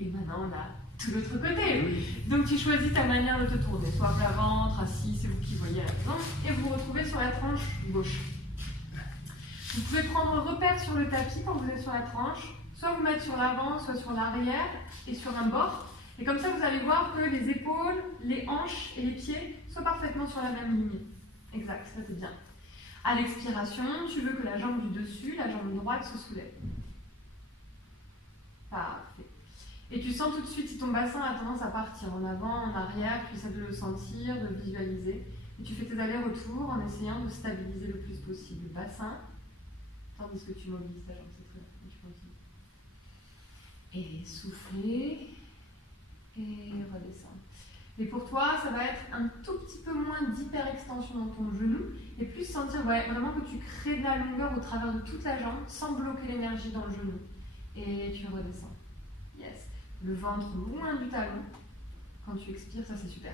Et maintenant, on a tout l'autre côté. Donc, tu choisis ta manière de te tourner. Soit plat ventre, assis, c'est vous qui voyez à la maison. Et vous vous retrouvez sur la tranche gauche. Vous pouvez prendre repère sur le tapis quand vous êtes sur la tranche. Soit vous mettre sur l'avant, soit sur l'arrière et sur un bord. Et comme ça, vous allez voir que les épaules, les hanches et les pieds soient parfaitement sur la même ligne. Exact, ça c'est bien. À l'expiration, tu veux que la jambe du dessus, la jambe droite se soulève. Parfait. Et tu sens tout de suite si ton bassin a tendance à partir en avant, en arrière, tu essaies de le sentir, de le visualiser. Et tu fais tes allers-retours en essayant de stabiliser le plus possible le bassin, tandis que tu mobilises ta jambe, c'est très bien. Et tu continues. Et souffler, et redescendre. Et pour toi, ça va être un tout petit peu moins d'hyperextension dans ton genou et plus sentir vraiment que tu crées de la longueur au travers de toute la jambe sans bloquer l'énergie dans le genou. Et tu redescends. Yes. Le ventre loin du talon. Quand tu expires, ça c'est super.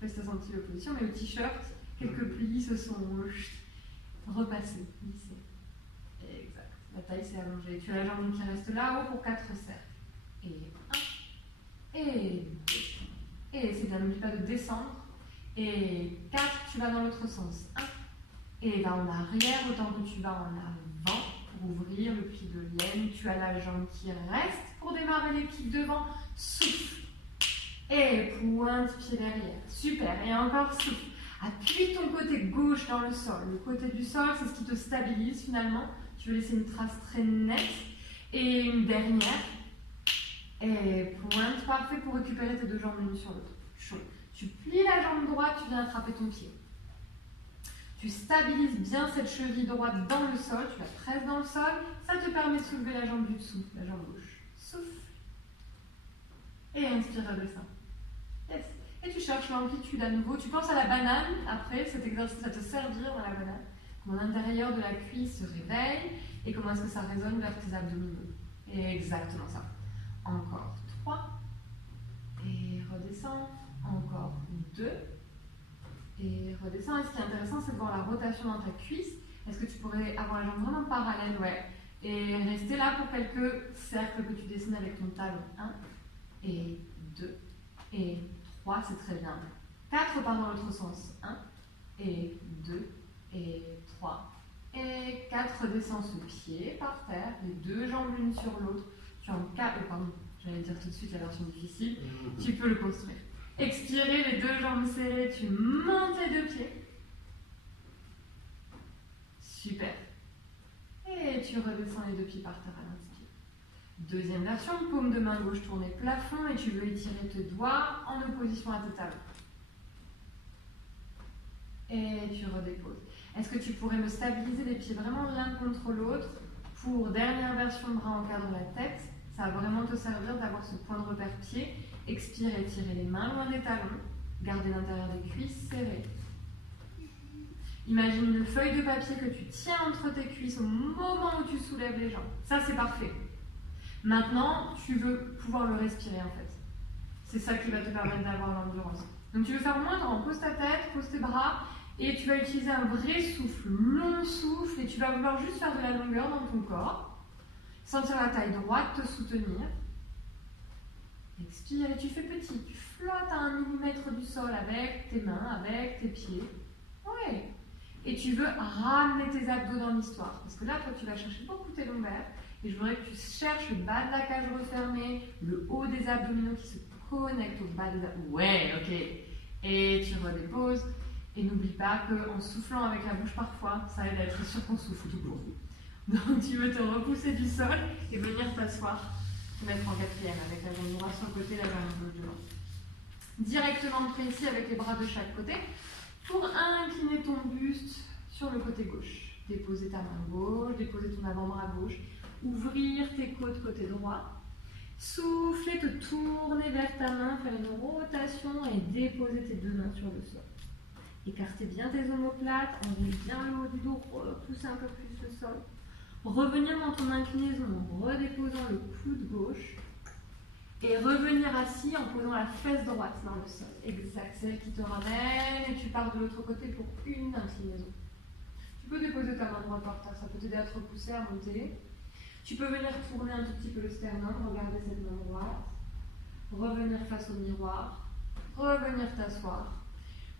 Je ne sais pas si tu as senti l'opposition, mais le t-shirt, quelques plis se sont repassés, lissés. Exact. La taille s'est allongée. Tu as la jambe qui reste là-haut pour 4 cercles. Et 1, et 2. Et c'est bien, n'oublie pas de descendre. Et 4, tu vas dans l'autre sens. 1 Et va en arrière autant que tu vas en avant pour ouvrir le pli de l'aine. Tu as la jambe qui reste pour démarrer les pieds devant. Souffle. Et pointe pied derrière. Super. Et encore souffle. Appuie ton côté gauche dans le sol. Le côté du sol, c'est ce qui te stabilise finalement. Tu veux laisser une trace très nette. Et une dernière. Et pointe. Parfait pour récupérer tes deux jambes l'une sur l'autre. Chaud. Tu plies la jambe droite, tu viens attraper ton pied. Tu stabilises bien cette cheville droite dans le sol, tu la presses dans le sol, ça te permet de soulever la jambe du dessous, la jambe gauche. Souffle. Et inspire, redescends. Yes. Et tu cherches l'amplitude à nouveau. Tu penses à la banane, après cet exercice va te servir dans la banane. Comment l'intérieur de la cuisse se réveille et comment est-ce que ça résonne vers tes abdominaux. Et exactement ça. Encore 3. Et redescends. Encore 2. Et redescends. Et ce qui est intéressant, c'est de voir la rotation dans ta cuisse. Est-ce que tu pourrais avoir la jambe vraiment parallèle? Ouais. Et rester là pour quelques cercles que tu dessines avec ton talon. 1 et 2 et 3, c'est très bien. 4 part dans l'autre sens. 1 et 2 et 3 et 4. Descends ce pied par terre, les deux jambes l'une sur l'autre. Tu en 4, pardon, j'allais dire tout de suite la version difficile. Tu peux le construire. Expirez, les deux jambes serrées, tu montes les deux pieds. Super. Et tu redescends les deux pieds par terre à l'inspire. Deuxième version, paume de main gauche tournée plafond et tu veux étirer tes doigts en opposition à tes talons. Et tu redéposes. Est-ce que tu pourrais me stabiliser les pieds vraiment l'un contre l'autre pour dernière version, bras encadrent la tête. Ça va vraiment te servir d'avoir ce point de repère pied. Expire, étirez les mains loin des talons. Gardez l'intérieur des cuisses serrées. Imagine une feuille de papier que tu tiens entre tes cuisses au moment où tu soulèves les jambes. Ça, c'est parfait. Maintenant, tu veux pouvoir le respirer en fait. C'est ça qui va te permettre d'avoir l'endurance. Donc tu veux faire moins grand. Pose ta tête, pose tes bras et tu vas utiliser un vrai souffle, long souffle et tu vas vouloir juste faire de la longueur dans ton corps. Sentir la taille droite te soutenir. Expire et tu fais petit. Tu flottes à 1 millimètre du sol avec tes mains, avec tes pieds. Ouais. Et tu veux ramener tes abdos dans l'histoire. Parce que là, toi, tu vas chercher beaucoup tes lombaires. Et je voudrais que tu cherches le bas de la cage refermée, le haut des abdominaux qui se connectent au bas des abdominaux. Ouais, ok. Et tu redéposes. Et n'oublie pas qu'en soufflant avec la bouche parfois, ça aide à être sûr qu'on souffle tout court. Donc tu veux te repousser du sol et venir t'asseoir, te mettre en 4e avec la jambe droite sur le côté, la jambe gauche devant. Directement près ici avec les bras de chaque côté pour incliner ton buste sur le côté gauche. Déposer ta main gauche, déposer ton avant-bras gauche, ouvrir tes côtes côté droit. Souffler, te tourner vers ta main, faire une rotation et déposer tes deux mains sur le sol. Écartez bien tes omoplates, enlevez bien le haut du dos, repoussez un peu plus le sol. Revenir dans ton inclinaison en redéposant le coude gauche. Et revenir assis en posant la fesse droite dans le sol. Exact, c'est elle qui te ramène et tu pars de l'autre côté pour une inclinaison. Tu peux déposer ta main droite par terre, ça peut t'aider à te repousser, à monter. Tu peux venir tourner un tout petit peu le sternum, regarder cette main droite. Revenir face au miroir. Revenir t'asseoir.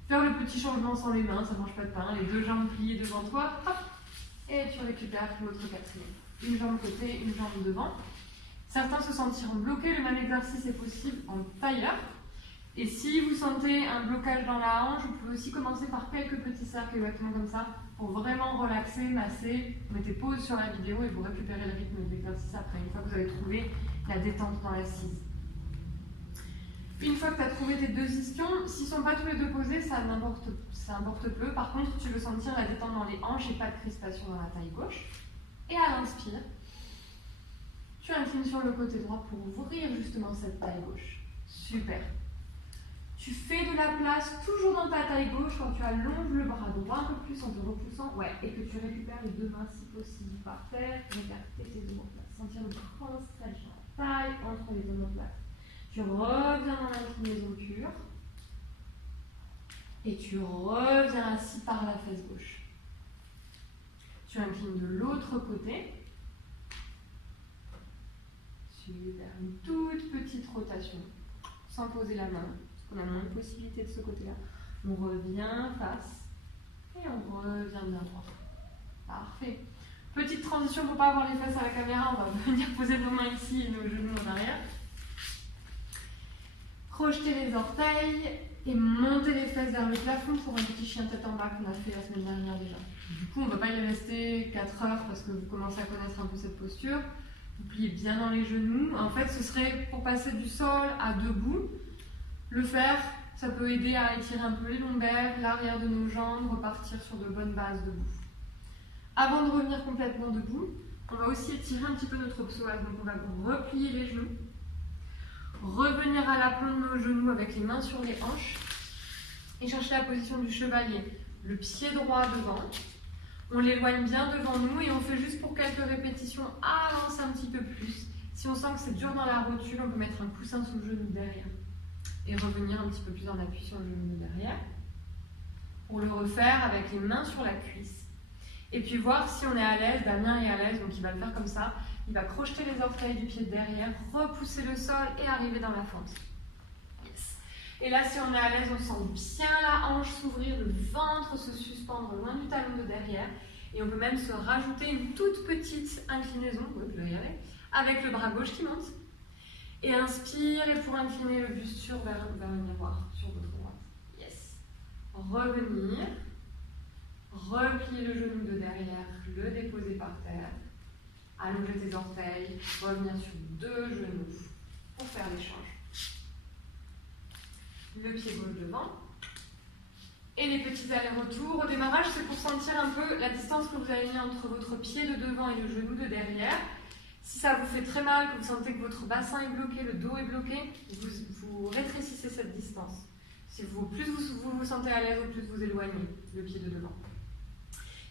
Faire le petit changement sans les mains, ça ne mange pas de pain. Les deux jambes pliées devant toi, hop, et tu récupères l'autre 4e. Une jambe côté, une jambe devant. Certains se sentiront bloqués, le même exercice est possible en tailleur. Et si vous sentez un blocage dans la hanche, vous pouvez aussi commencer par quelques petits cercles, exactement comme ça, pour vraiment relaxer, masser. Vous mettez pause sur la vidéo et vous récupérez le rythme de l'exercice après, une fois que vous avez trouvé la détente dans l'assise. Une fois que tu as trouvé tes deux ischions, s'ils ne sont pas tous les deux posés, ça importe peu. Par contre, tu veux sentir la détente dans les hanches et pas de crispation dans la taille gauche. Et à l'inspire, tu inclines sur le côté droit pour ouvrir justement cette taille gauche. Super. Tu fais de la place toujours dans ta taille gauche quand tu allonges le bras droit un peu plus en te repoussant. Ouais, et que tu récupères les deux mains si possible par terre. Regarde tes omoplates. Sentir le grand stretch dans la taille entre les omoplates. Tu reviens dans l'inclinaison pure. Et tu reviens assis par la fesse gauche. Tu inclines de l'autre côté. Super. Une toute petite rotation. Sans poser la main. Parce qu'on a moins de possibilités de ce côté-là. On revient face. Et on revient bien droit. Parfait. Petite transition pour ne pas avoir les fesses à la caméra, on va venir poser nos mains ici et nos genoux en arrière. Crocheter les orteils et monter les fesses vers le plafond pour un petit chien tête en bas qu'on a fait la semaine dernière déjà. Du coup, on ne va pas y rester 4 heures parce que vous commencez à connaître un peu cette posture. Vous pliez bien dans les genoux. En fait, ce serait pour passer du sol à debout. Le faire, ça peut aider à étirer un peu les lombaires, l'arrière de nos jambes, repartir sur de bonnes bases debout. Avant de revenir complètement debout, on va aussi étirer un petit peu notre psoas. Donc on va replier les genoux, revenir à l'aplomb de nos genoux avec les mains sur les hanches et chercher la position du chevalier. Le pied droit devant, on l'éloigne bien devant nous et on fait juste pour quelques répétitions, avance un petit peu plus. Si on sent que c'est dur dans la rotule, on peut mettre un coussin sous le genou derrière et revenir un petit peu plus en appui sur le genou derrière. Pour le refaire avec les mains sur la cuisse. Et puis voir si on est à l'aise. Damien est à l'aise, donc il va le faire comme ça. Il va crocheter les orteils du pied de derrière, repousser le sol et arriver dans la fente. Yes. Et là, si on est à l'aise, on sent bien la hanche s'ouvrir, le ventre se suspendre loin du talon de derrière. Et on peut même se rajouter une toute petite inclinaison, vous pouvez y aller, avec le bras gauche qui monte. Et inspire, et pour incliner le buste vers le miroir, sur votre droite. Yes. Revenir. Replier le genou de derrière, le déposer par terre, allonger tes orteils, revenir sur 2 genoux pour faire l'échange. Le pied gauche devant. Et les petits allers-retours. Au démarrage, c'est pour sentir un peu la distance que vous avez mis entre votre pied de devant et le genou de derrière. Si ça vous fait très mal, que vous sentez que votre bassin est bloqué, le dos est bloqué, vous rétrécissez cette distance. Plus vous vous sentez à l'aise, plus vous éloignez le pied de devant.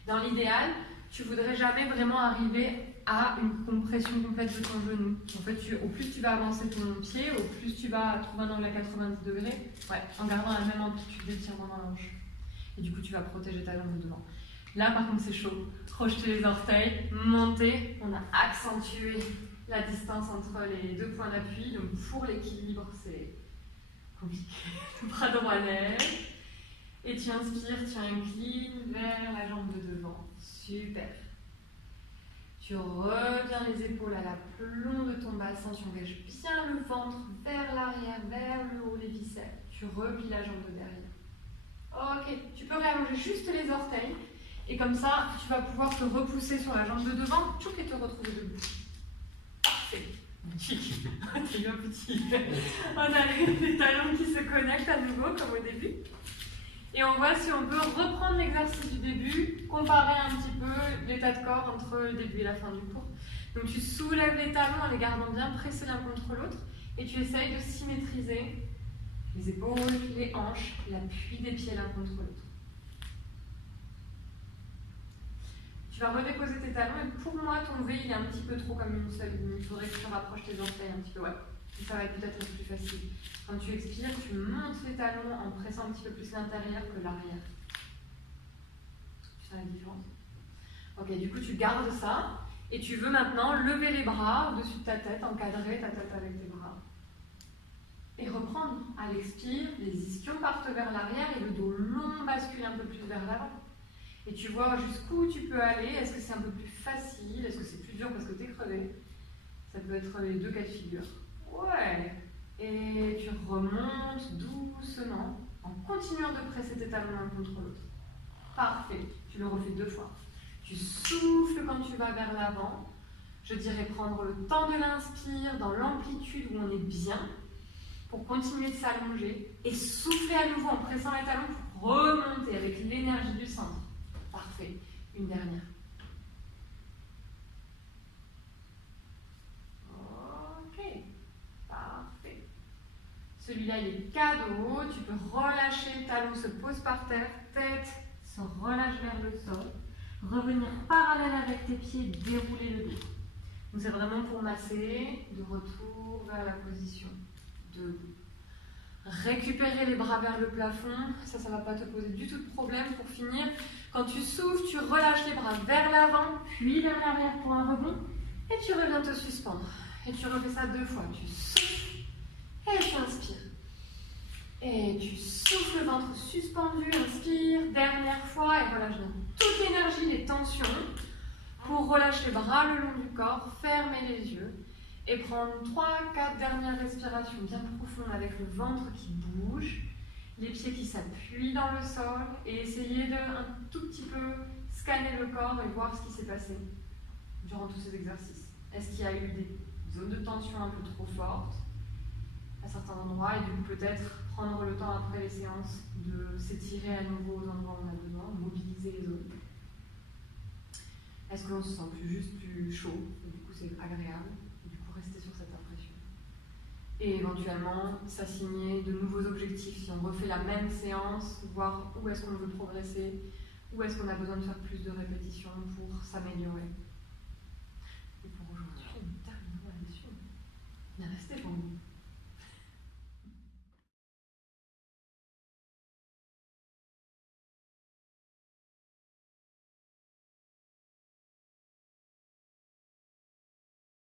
Dans l'idéal, tu ne voudrais jamais vraiment arriver à une compression complète de ton genou. En fait, au plus tu vas avancer ton pied, au plus tu vas trouver un angle à 90 degrés, en gardant la même amplitude d'étirement dans l'hanche. Et du coup, tu vas protéger ta jambe de devant. Là, par contre, c'est chaud. Crocheter les orteils, monter. On a accentué la distance entre les 2 points d'appui. Donc, pour l'équilibre, c'est compliqué. Le bras droit lève. Et tu inspires, tu inclines vers la jambe de devant. Super. Tu reviens les épaules à l'aplomb de ton bassin. Tu engages bien le ventre vers l'arrière, vers le haut, les viscères. Tu replies la jambe de derrière. Ok, tu peux réallonger juste les orteils. Et comme ça, tu vas pouvoir te repousser sur la jambe de devant, et te retrouver debout. Parfait. Magnifique. T'as eu un petit... On a les talons qui se connectent à nouveau, comme au début. Et on voit si on peut reprendre l'exercice du début, comparer un petit peu l'état de corps entre le début et la fin du cours. Donc tu soulèves les talons en les gardant bien pressés l'un contre l'autre, et tu essayes de symétriser les épaules, les hanches, l'appui des pieds l'un contre l'autre. Tu vas redéposer tes talons et pour moi ton V il est un petit peu trop comme une seule ligne. Il faudrait que tu rapproches tes orteils un petit peu, Et ça va être peut-être plus facile. Quand tu expires, tu montes les talons en pressant un petit peu plus l'intérieur que l'arrière. Tu sens la différence? Ok, du coup tu gardes ça et tu veux maintenant lever les bras au-dessus de ta tête, encadrer ta tête avec tes bras. Et reprendre. À l'expire, les ischions partent vers l'arrière et le dos long bascule un peu plus vers l'avant. Et tu vois jusqu'où tu peux aller. Est-ce que c'est un peu plus facile? Est-ce que c'est plus dur parce que tu es crevé? Ça peut être les 2 cas de figure. Ouais. Et tu remontes doucement en continuant de presser tes talons l'un contre l'autre. Parfait. Tu le refais 2 fois. Tu souffles quand tu vas vers l'avant. Je dirais prendre le temps de l'inspire dans l'amplitude où on est bien pour continuer de s'allonger et souffler à nouveau en pressant les talons pour remonter avec l'énergie du centre. Parfait. Une dernière. Ok. Parfait. Celui-là, il est cadeau. Tu peux relâcher le talon, se pose par terre, tête se relâche vers le sol. Revenir parallèle avec tes pieds, dérouler le dos. Donc c'est vraiment pour masser, de retour vers la position debout. Récupérer les bras vers le plafond, ça ne va pas te poser du tout de problème. Pour finir, quand tu souffles, tu relâches les bras vers l'avant, puis vers l'arrière pour un rebond, et tu reviens te suspendre. Et tu refais ça 2 fois. Tu souffles et tu inspires. Et tu souffles le ventre suspendu, inspire, dernière fois, et relâche bien toute l'énergie, les tensions, pour relâcher les bras le long du corps, fermer les yeux, et prendre 3-4 dernières respirations bien profondes avec le ventre qui bouge, les pieds qui s'appuient dans le sol, et essayer de un tout petit peu scanner le corps et voir ce qui s'est passé durant tous ces exercices. Est-ce qu'il y a eu des zones de tension un peu trop fortes à certains endroits, et du coup peut-être prendre le temps après les séances de s'étirer à nouveau aux endroits où on a besoin, mobiliser les zones. Est-ce qu'on se sent juste plus chaud, et du coup c'est agréable, et du coup rester sur cette impression. Et éventuellement s'assigner de nouveaux objectifs. Si on refait la même séance, voir où est-ce qu'on veut progresser, où est-ce qu'on a besoin de faire plus de répétitions pour s'améliorer. Et pour aujourd'hui, nous terminons là-dessus. Bien resté pour vous.